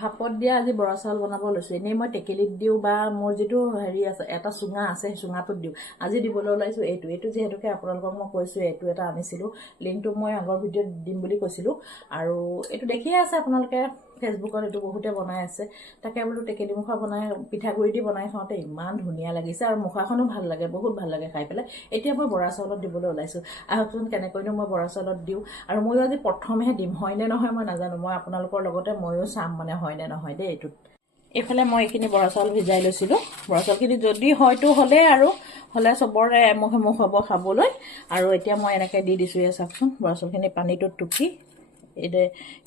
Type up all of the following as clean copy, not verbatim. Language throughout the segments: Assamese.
ভাপত দিয়া আজি বৰা চাউল বনাব লৈছোঁ। এনেই মই টেকেলিত দিওঁ বা মোৰ যিটো হেৰি আছে এটা চুঙা আছে, সেই চুঙাটোত দিওঁ। আজি দিবলৈ ওলাইছোঁ এইটো যিহেতুকে আপোনালোকক মই কৈছোঁ এইটো এটা আনিছিলোঁ। লিংকটো মই আগৰ ভিডিঅ'ত দিম বুলি কৈছিলোঁ। আৰু এইটো দেখিয়ে আছে আপোনালোকে ফেচবুকত, এইটো বহুতে বনাই আছে। তাকে বোলো টেকেলি মুখা বনাই পিঠাগুড়ি দি বনাই খাওঁতে ইমান ধুনীয়া লাগিছে আৰু মুখাখনো ভাল লাগে, বহুত ভাল লাগে খাই পেলাই। এতিয়া মই বৰা চাউলত দিবলৈ ওলাইছোঁ। আহকচোন কেনেকৈনো মই বৰা চাউলত দিওঁ। আৰু ময়ো আজি প্ৰথমহে দিম, হয়নে নহয় মই নাজানো। মই আপোনালোকৰ লগতে ময়ো চাম মানে হয়নে নহয় দেই এইটোত। এইফালে মই এইখিনি বৰা চাউল ভিজাই লৈছিলোঁ। বৰা চাউলখিনি যদি হয়তো হ'লে চবৰে এমুখ হ'ব খাবলৈ। আৰু এতিয়া মই এনেকৈ দি দিছোঁ, চাওকচোন বৰা চাউলখিনি পানীটোত টুকি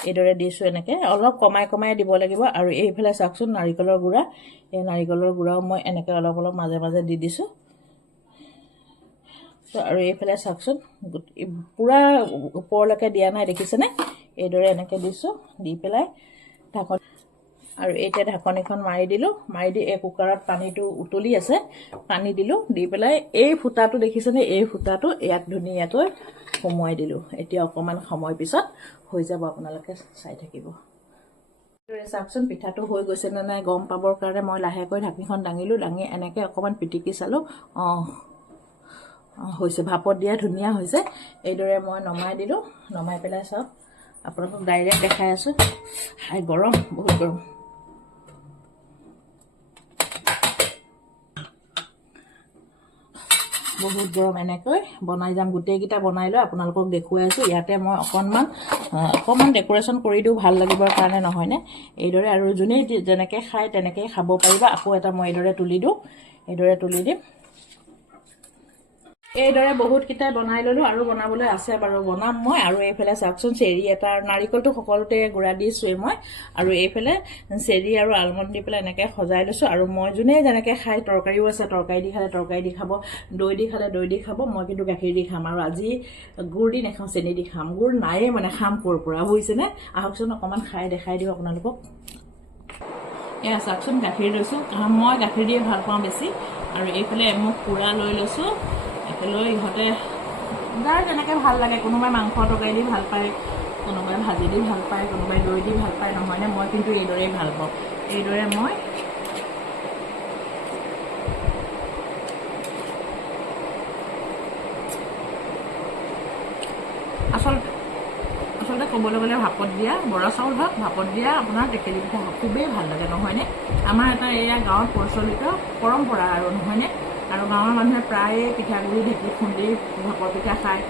এইদৰে দিছোঁ। এনেকৈ অলপ কমাই কমাই দিব লাগিব। আৰু এইফালে চাওকচোন নাৰিকলৰ গুড়া, এই নাৰিকলৰ গুড়াও মই এনেকৈ অলপ অলপ মাজে মাজে দি দিছোঁ। আৰু এইফালে চাওকচোন পূৰা ওপৰলৈকে দিয়া নাই, দেখিছেনে? এইদৰে এনেকৈ দিছোঁ, দি পেলাই ঢাকন, আৰু এতিয়া ঢাকনিখন মাৰি দিলোঁ। মাৰি দি এই কুকাৰত পানীটো উতলি আছে, পানী দিলোঁ। দি পেলাই এই ফুটাটো দেখিছেনে? এই ফুটাটো ইয়াত ধুনীয়াকৈ সোমোৱাই দিলোঁ। এতিয়া অকণমান সময় পিছত হৈ যাব, আপোনালোকে চাই থাকিব। চাওকচোন পিঠাটো হৈ গৈছে নে নাই গম পাবৰ কাৰণে মই লাহেকৈ ঢাকনিখন দাঙিলোঁ। দাঙি এনেকৈ অকণমান পিটিকি চালোঁ। হৈছে, ভাপত দিয়া ধুনীয়া হৈছে। এইদৰে মই নমাই দিলোঁ। নমাই পেলাই চাওক, আপোনালোকক ডাইৰেক্ট দেখাই আছোঁ। হাই গৰম, বহুত গৰম। বহুত গৰম। এনেকৈ বনাই যাম, গোটেইকেইটা বনাই লৈ আপোনালোকক দেখুৱাই আছোঁ। ইয়াতে মই অকণমান ডেক'ৰেশ্যন কৰি দিওঁ ভাল লাগিবৰ কাৰণে, নহয়নে? এইদৰে আৰু যোনে যেনেকৈ খায় তেনেকৈ খাব পাৰিব। আকৌ এটা মই এইদৰে তুলি দিওঁ, এইদৰে তুলি দিম। এইদৰে বহুতকেইটাই বনাই ল'লোঁ আৰু বনাবলৈ আছে বাৰু, বনাম মই। আৰু এইফালে চাওকচোন চেৰি এটা, নাৰিকলটো সকলোতে গুড়া দিছোঁৱেই মই। আৰু এইফালে চেৰি আৰু আলমণ্ড দি পেলাই এনেকৈ সজাই লৈছোঁ। আৰু মই যোনে যেনেকৈ খায়, তৰকাৰীও আছে, তৰকাৰী দি খালে তৰকাৰী দি খাব, দৈ দি খালে দৈ দি খাব। মই কিন্তু গাখীৰ দি খাম। আৰু আজি গুড় দি নাখাওঁ, চেনি দি খাম। গুড় নায়েই মানে, খাম ক'ৰ পৰা, বুজিছেনে? আহকচোন অকণমান খাই দেখাই দিওঁ আপোনালোকক। এয়া চাওকচোন গাখীৰ লৈছোঁ, মই গাখীৰ দিয়ে ভাল পাওঁ বেছি। আৰু এইফালে এমুক পুৰা লৈ লৈছোঁ। লৈ ইহঁতে যাৰ যেনেকৈ ভাল লাগে, কোনোবাই মাংস তৰকাৰী দি ভাল পায়, কোনোবাই ভাজি দি ভাল পায়, কোনোবাই দৈ দি ভাল পায়, নহয়নে? মই কিন্তু এইদৰেই ভাল পাওঁ। এইদৰে মই আচলতে ক'বলৈ গ'লে ভাপত দিয়া বৰা চাউল হওক, ভাপত দিয়া আপোনাৰ টেকেলি পিঠা হওক, খুবেই ভাল লাগে, নহয়নে? আমাৰ এটা এয়া গাঁৱত প্ৰচলিত পৰম্পৰা আৰু, নহয়নে? আৰু গাঁৱৰ মানুহে প্ৰায়ে পিঠাগুড়ি ঢেঁকীত খুন্দি ভাপৰ পিঠা খায়,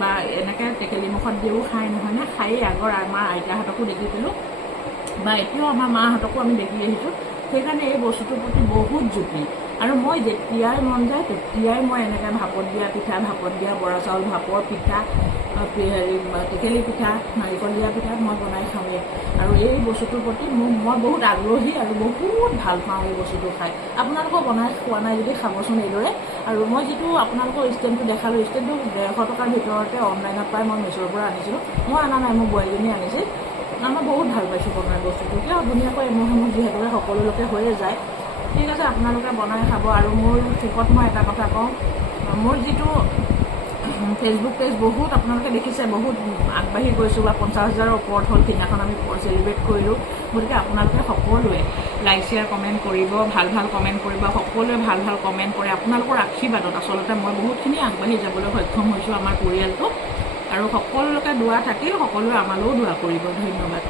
বা এনেকৈ টেকেলি মুখত দিও খায়, নহয়নে? খায়েই। আগৰ আমাৰ আইতাহঁতকো দেখিছিলোঁ, বা এতিয়াও আমাৰ মাহঁতকো আমি দেখি আহিছোঁ। সেইকাৰণে এই বস্তুটোৰ প্ৰতি বহুত জুতি। আৰু মই যেতিয়াই মন যায় তেতিয়াই মই এনেকৈ ভাপত দিয়া পিঠা, ভাপত দিয়া বৰা চাউল, ভাপৰ পিঠা, টেকেলি পিঠা, নাৰিকল দিয়া পিঠা মই বনাই খাওঁৱেই। আৰু এই বস্তুটোৰ প্ৰতি মই বহুত আগ্ৰহী আৰু বহুত ভাল পাওঁ এই বস্তুটো খাই। আপোনালোকেও বনাই খোৱা নাই যদি খাবচোন এইদৰে। আৰু মই যিটো আপোনালোকৰ ষ্টেণ্ডটো দেখালোঁ, ষ্টেণ্ডটো 150 টকাৰ ভিতৰতে অনলাইনত পাই মই মিছ'ৰ পৰা আনিছিলোঁ। মই অনা নাই, মোৰ বোৱাৰীজনীয়ে আনিছিল। মই বহুত ভাল পাইছোঁ বনাই বস্তুটো। কিয় ধুনীয়াকৈ এমুখ যিহেতুকে সকলো লোকে হৈয়ে যায়। ঠিক আছে, আপোনালোকে বনাই খাব। আৰু মোৰ শেষত মই এটা কথা কওঁ, মোৰ যিটো ফেচবুক পেজ বহুত আপোনালোকে দেখিছে, বহুত আগবাঢ়ি গৈছোঁ, বা 50,000ৰ ওপৰত হ'ল। সিদিনাখন আমি চেলিব্ৰেট কৰিলোঁ। গতিকে আপোনালোকে সকলোৱে লাইক, শ্বেয়াৰ, কমেণ্ট কৰিব, ভাল ভাল কমেণ্ট কৰিব। সকলোৱে ভাল ভাল কমেণ্ট কৰে। আপোনালোকৰ আশীৰ্বাদত আচলতে মই বহুতখিনি আগবাঢ়ি যাবলৈ সক্ষম হৈছোঁ, আমাৰ পৰিয়ালটো। আৰু সকলোকে দোৱা থাকিল, সকলোৱে আমালৈও দোৱা কৰিব। ধন্যবাদ।